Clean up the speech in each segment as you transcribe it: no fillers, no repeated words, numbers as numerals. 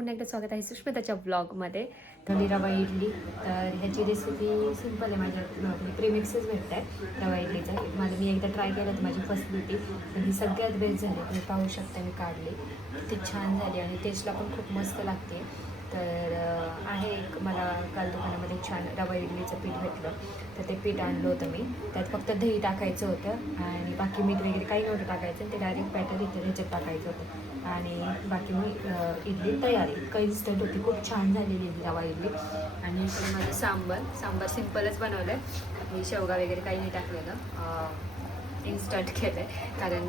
पुन्हा एकदा स्वागत आहे सुष्मिताच्या ब्लॉगमध्ये. थोडी रवा इडली. तर ह्याची रेसिपी सिंपल आहे. माझ्या प्रेमिक्सच भेटत आहे रवा इडलीचं. मी एकदा ट्राय केलं तर माझी फर्स्ट होती, पण ही सगळ्यात बेस्ट झाली. तुम्ही पाहू शकता, मी काढली ती छान झाली आणि टेस्टला पण खूप मस्त लागते. तर आहे एक मला काल दुकानामध्ये छान रवा इडलीचं पीठ भेटलं, तर ते पीठ आणलं होतं मी. त्यात फक्त दही टाकायचं होतं आणि बाकी मीठ वगैरे काही नव्हतं टाकायचं. ते डायरेक्ट बॅटर इथं ह्याच्यात टाकायचं होतं आणि बाकी मग इडली तयार. इतकं इन्स्टंट होती, खूप छान झालेली रवा इडली. आणि इकडे माझं सांबार सिम्पलच बनवलं आहे. मी शेवगा वगैरे काही नाही टाकलेलं, इन्स्टंट केलं आहे. कारण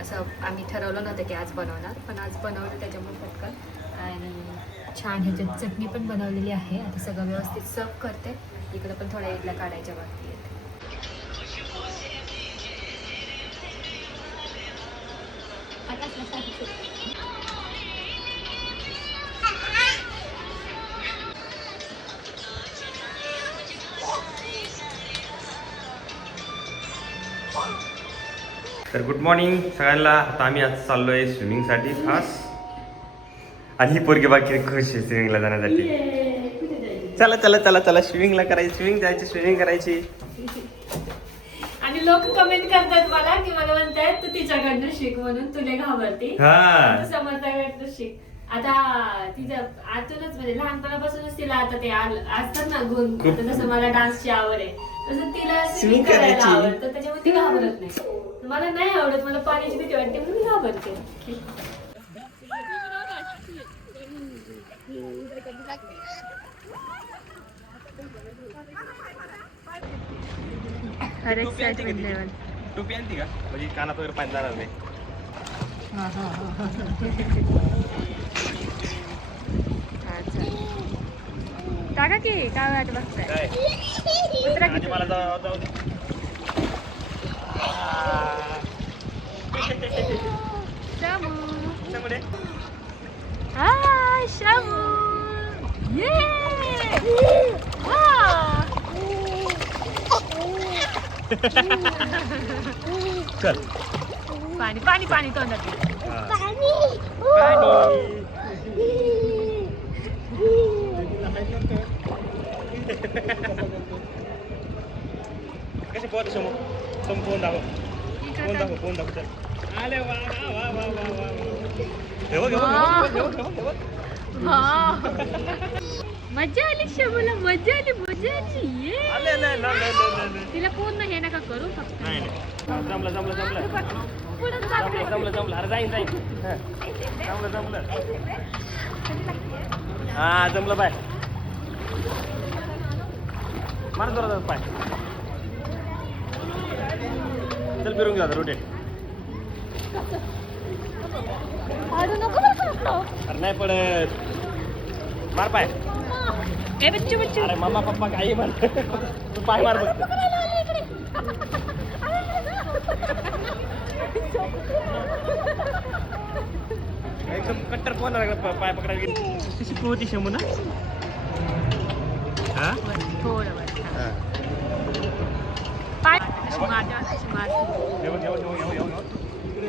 असं आम्ही ठरवलं नव्हतं की आज बनवणार, पण आज बनवलं त्याच्यामुळे पटकन. आणि छान ह्याच्यात चटणी पण बनवलेली आहे. आता सगळं व्यवस्थित सर्व करते. इकडं पण थोड्या इडल्या काढायच्या बाकी आहेत. तर गुड मॉर्निंग सगळ्यांना. आता आम्ही आज चाललो आहे स्विमिंगसाठी खास. आणि ही पोरगी बाकी खुश आहे स्विमिंगला जाण्यासाठी. चला चला चला चला स्विमिंगला करायची, स्विमिंग करायची. आणि लोक कमेंट करतात मला की मला म्हणतात तू तिच्याकडनं शिक म्हणून, तुला घाबरते समर्थाकडनं शिक. आता तिचं आतूनच म्हणजे लहानपणापासूनच तिला आता ते असतात ना गुण. जसं मला डान्सची आवड आहे तसं तिला स्विमिंग करायला आवडतं, त्याच्यामुळे ती घाबरत नाही. मला नाही आवडत, मला पाण्याची भीती वाटते म्हणून मी घाबरते. टोपी आणती का म्हणजे कानात वगैरे पाणी जाणार नाही. टाका की काय वाट बघताय. मला जाऊ हाय शामू. चल पाणी पाणी पाणी तोंडात. कसे पोहते समोर पोहून दाखव पोहून दाखव चल. आले वा वा वा वा वा मजा आली शमूला, मजा आली. तिला पूर्ण हे नका करू फक्त. जमलं अरे जाईन जमलं. हा जमलं बाय. मार जोरात पाय. चल फिरून घेऊ आता रोटेट. अरे नाही पडत. मार पाय. अरे मम्मा पप्पा काही म्हण, तू पाय मार बघ. एकदम कट्टर पोहणार पाय पकडायला. कशी पोहती शंभू ना. हा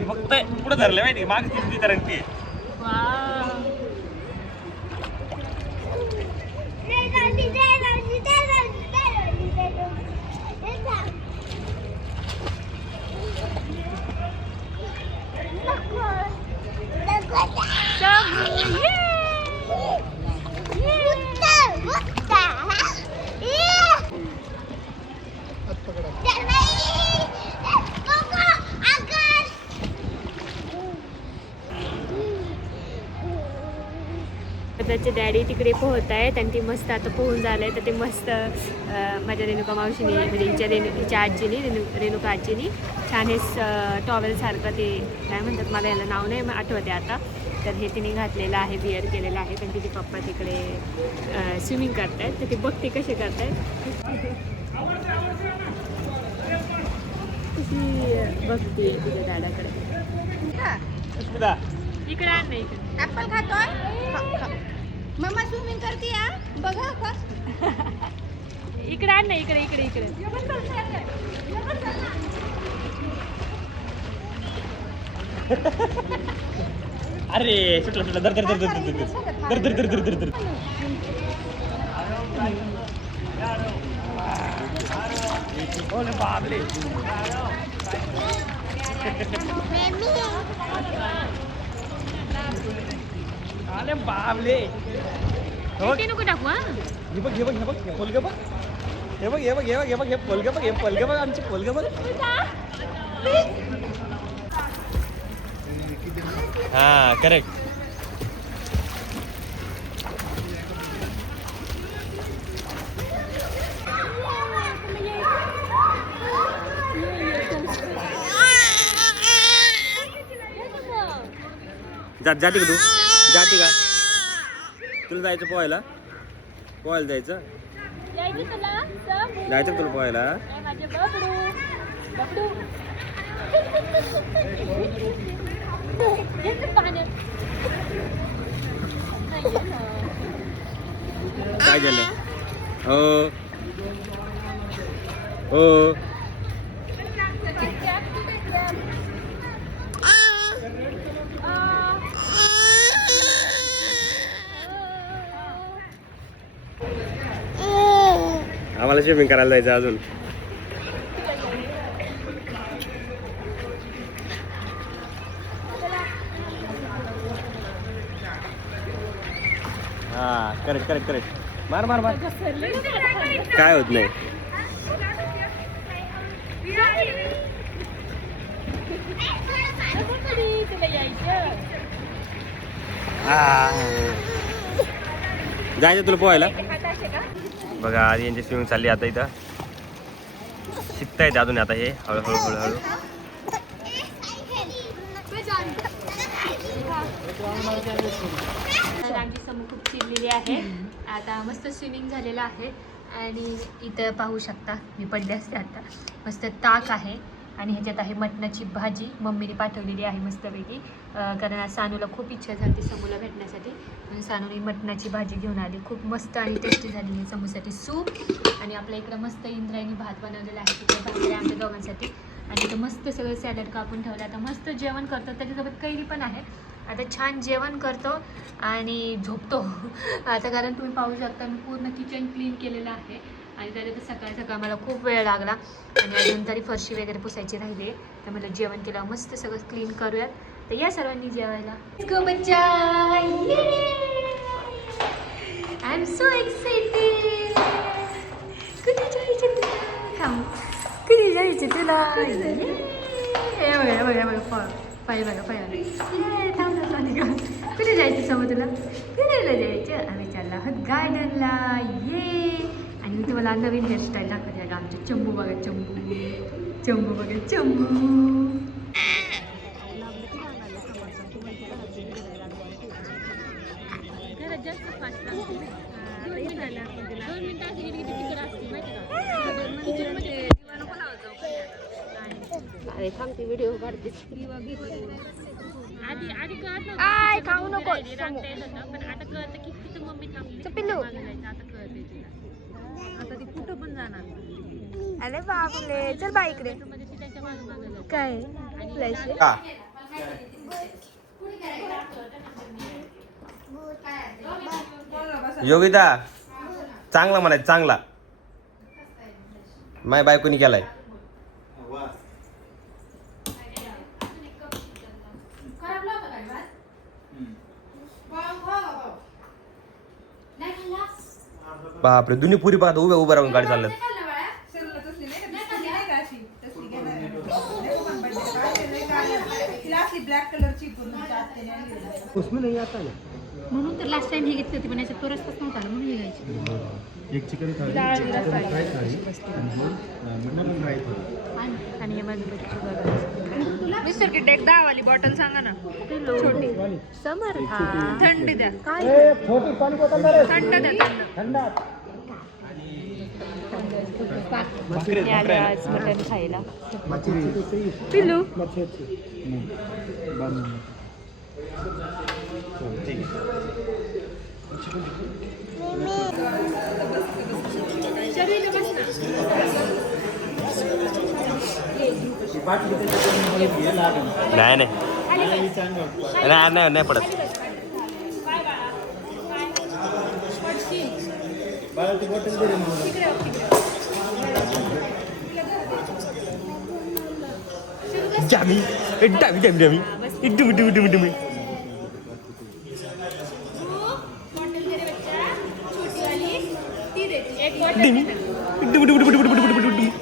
फक्त पुढे धरलं माहिती माग ती तरंगती. त्याचे डॅडी तिकडे पोहत आहेत आणि ती मस्त आता पोहून झालंय. तर ते मस्त माझ्या रेणुका मावशीने म्हणजे हिच्या आजीनी रेणुका आजीनी छान हे टॉवेल सारखं ते काय म्हणतात, मला याला नाव नाही आठवते आता. तर हे तिने घातलेलं आहे, बिअर केलेलं आहे. पण तिचे पप्पा तिकडे स्विमिंग करतायत. तर ते बघते कसे करतायत, कशी बघते तिच्या दादाकडे. इकडे आण नाही, इकडे ऍपल खातोय. मम्मा स्विमिंग करते बघा का. इकडे आण ना, इकडे इकडे इकडे. अरे सुटला सुटला दर दर दर दर दर दर दर दर दर दर दर ओले बापरे आले बाबले ते नको टाकू हा. हे बघ हे बघ हे बघ हे पोलगं बघ हे बघ हे बघ हे बघ हे बघ हे पोलगं बघ हे पोलगं बघ आमची पोलगं बघ हा करेक्ट जाते का तू जाते का तुला जायचं पोहायला पोहायला जायचं जायचं का तुला पोहायला काय झालं हो हो आम्हाला स्विमिंग करायला जायचं अजून हा करेक्ट करेक्ट करेक्ट मार मार मार काय होत नाही जायचं तुला पोहायला बघा आधी यांची स्विमिंग चालली आता इथं शिकता येते अजून आता हे हळूहळू हळूहळू तर आमची समूह खूप चिरलेली आहे आता मस्त स्विमिंग झालेलं आहे आणि इथं पाहू शकता मी पडले असते आता मस्त ताक आहे आणि ह्याच्यात आहे मटणाची भाजी मम्मीने पाठवलेली आहे मस्तपैकी कारण आज सानूला खूप इच्छा झाली समूला भेटण्यासाठी म्हणून सानूने मटणाची भाजी घेऊन आली खूप मस्त आणि टेस्टी झाली आहे समूसाठी सूप आणि आपल्या इकडं मस्त इंद्रायणी भात बनवलेला आहे तिकडे भाकरी आमच्या दोघांसाठी आणि इथं मस्त सगळं सॅलड कापून ठेवलं आता मस्त जेवण करतो त्याच्यासोबत कैरी पण आहे आता छान जेवण करतो आणि झोपतो आता कारण तुम्ही पाहू शकता मी पूर्ण किचन क्लीन केलेलं आहे आणि त्याच्यात सकाळ सकाळ मला खूप वेळ लागला आणि अजून तरी फरशी वगैरे पुसायची राहिली तर मला जेवण केलं मस्त सगळं क्लीन करूयात तर या सर्वांनी जेवायला गो बच्चा आय एम सो एक्साइटेड कुठे जायचं तुला थांब कुठे जायचं तुला हे बघा बघा बघा पाय बघा पाय थांब का कुठे जायचं समोर तुला फिरायला जायचं आम्ही चालला आहोत गार्डनला ये आणि मी तुम्हाला नवीन हेअरस्टाईल दाखवते आहे आमचे चंबू बघा चंबू चंबू बघा चंबू अरे थांबते व्हिडिओ काढते आय खाऊ नको पण आता कळतं की तिथं मम्मी थांबली पिल्लू आता ती कुठं पण जाणार अरे बापरे चल बा इकडे काय योगिता चांगला म्हणायचं चांगला माय बायकोनी केलाय बापरे दुनी पुरी पाहता उभ्या उभं राहून गाडी चालत म्हणून तर लास्ट टाइम हे घेतली होती पण याच्यात तो रस्ताच नव्हता म्हणून हे घ्यायची एक चिकन थाळी आणि हे माझं बच्चू मिस्टर किट एक 10 वाली बॉटल सांगा ना छोटी समर्था थंडी द्या काय थंड द्या थंड मी आले आज मटण खायला पिल्लू नाही नाही नाही नाही पडत. डामी डामी डामी डामी डुमी डुमी डुमी डुमी.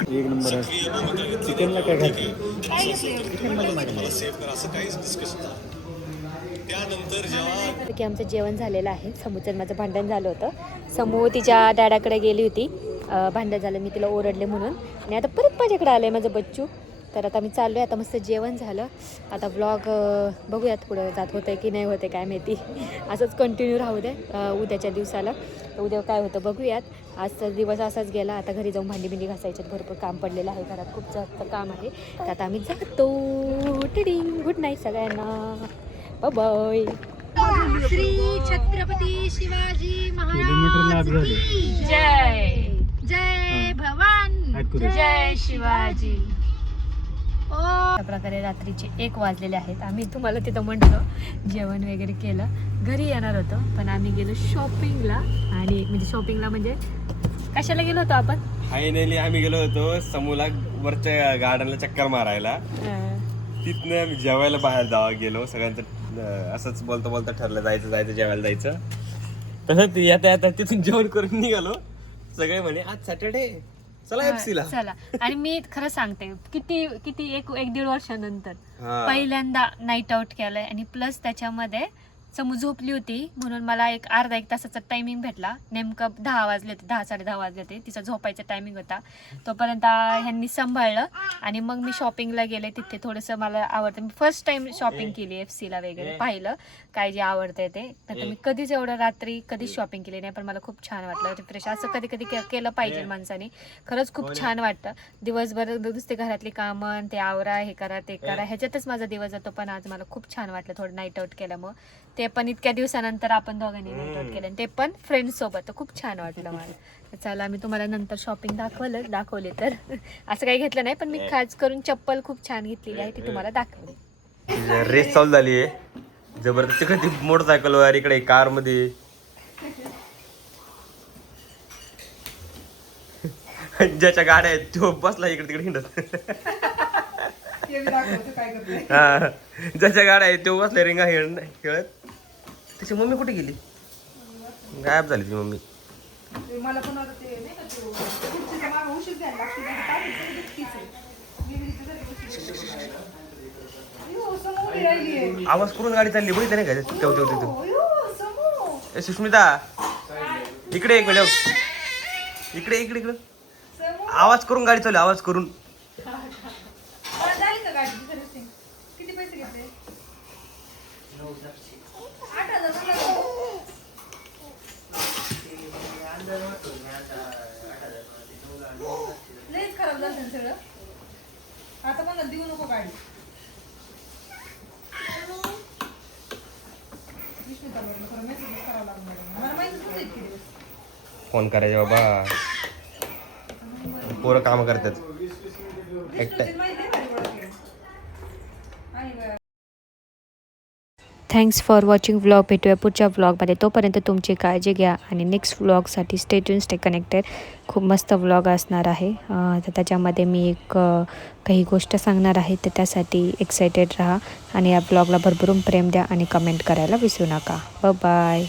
एक नंबर चिकनला काय घातलं? की आमचं जेवण झालेलं आहे. समूचं माझं भांडण झालं होतं. समू तिच्या डॅडाकडे गेली होती, भांडण झालं, मी तिला ओरडले म्हणून, आणि आता परत माझ्याकडे आलं आहे माझं बच्चू. तर आता मी चाललो आहे, आता मस्त जेवण झालं. आता ब्लॉग बघूयात पुढं जात होतं की नाही होते काय माहिती. असंच कंटिन्यू राहू दे उद्याच्या दिवसाला. उद्या काय होतं बघूयात. आजचा दिवस असाच गेला. आता घरी जाऊन भांडी घासायच्यात, भरपूर काम पडलेलं आहे घरात, खूप जास्त काम आहे. तर आता आम्ही जातो. टिडिंग. गुड नाईट सगळ्यांना. बाय. श्री छत्रपती शिवाजी किलोमीटर लाभ झाले. जय जय भवान. जय शिवाजी. अशा प्रकारे रात्रीचे 1 वाजलेले आहेत. आम्ही तुम्हाला तिथं म्हटलं, जेवण वगैरे केलं, घरी येणार होतो, पण आम्ही गेलो शॉपिंगला. आणि म्हणजे शॉपिंगला म्हणजे कशाला गेलो होतो आपण? फायनली आम्ही गेलो होतो समूला वरच्या गार्डनला चक्कर मारायला. तिथनं आम्ही जेवायला बाहेर गेलो. सगळ्यांचं असंच बोलता बोलता ठरलं जायचं जेवायला जायचं. तसंच येता येता तिथून जेवण करून निघालो. सगळे म्हणे आज सॅटर्डे चला एफसीला. चला. आणि मी खरं सांगते, किती किती एक 1-1.5 वर्षानंतर हा. पहिल्यांदा नाईट आउट केलंय. आणि प्लस त्याच्यामध्ये समू झोपली होती म्हणून मला एक अर्धा 1 तासाचा टायमिंग भेटला. नेमकं 10 वाजले होते, 10-10:30 वाजले होते. तिचा झोपायचा टायमिंग होता. तोपर्यंत ह्यांनी सांभाळलं. आणि मग मी शॉपिंगला गेले. तिथे थोडंसं मला आवडतं, मी फर्स्ट टाइम शॉपिंग केली एफसीला वगैरे, पाहिलं काय जे आवडतंय ते. तर मी कधीच एवढं रात्री कधीच शॉपिंग केली नाही, पण मला खूप छान वाटलं. रिफ्रेश असं कधी कधी केलं पाहिजे माणसाने. खरंच खूप छान वाटतं. दिवसभर नुसते घरातली कामं, ते आवरा, हे करा ते करा, ह्याच्यातच माझा दिवस जातो. पण आज मला खूप छान वाटलं थोडं नाईट आउट केल्यामुळं. ते पण इतक्या दिवसानंतर आपण दोघांनी नाईट आउट केलं, ते पण फ्रेंड्स सोबत. खूप छान वाटलं मला. चला, मी तुम्हाला नंतर शॉपिंग दाखवले तर असं काही घेतलं नाही, पण मी खास करून चप्पल खूप छान घेतलेली आहे, ती तुम्हाला दाखवली. रेस चालू झाली आहे जबरदस्त. तिकडे ती मोटरसायकलवर, इकडे कार मध्ये. ज्याच्या गाड्या आहेत तो बसला इकडे तिकडे हिंडत. हा, ज्याच्या गाड्या आहेत तो बसला रिंगा खेळत. त्याची मम्मी कुठे गेली? गायब झाली ती मम्मी. मला पण आता ते नाही का तो खुर्चीचा मागं उशीर द्यायला लागतो, नाही तर पाणी सगळं दिसतीच आहे. मी इथे जरी अयो, समोर उभी राहिलीये. आवाज करून गाडी चालली बघितलं नाही का? तेव अयो, समोर. ए सुष्मिता, इकडे एक मिनिट. इकडे इकडे इकडे. समोर. आवाज करून गाडी चालली, आवाज करून. मला झाली का गाडी सर्व्हिसिंग? किती पैसे घेतले? 8,000 म्हणलं. लयच खराब झालं ना सगळं. आता मला देऊ नको गाडी. विष्णुताला खरं मेसेज करावं लागणार. मला माहितीच होतं इतके दिवस. फोन करायचे बाबा, पोरं काम करतात एकटं. विष्णूची माहिती आहे माझी ओळख आहे. आणि बरं. Thanks for watching vlog. भेटूया पुढच्या व्लॉगमध्ये. तोपर्यंत तुमची काळजी घ्या आणि नेक्स्ट व्लॉगसाठी स्टे ट्यून, स्टे कनेक्टेड. खूप मस्त व्लॉग असणार आहे. तर त्याच्यामध्ये मी एक काही गोष्ट सांगणार आहे, तर त्यासाठी एक्सायटेड राहा. आणि या व्लॉगला भरभरून प्रेम द्या आणि कमेंट करायला विसरू नका. बाय.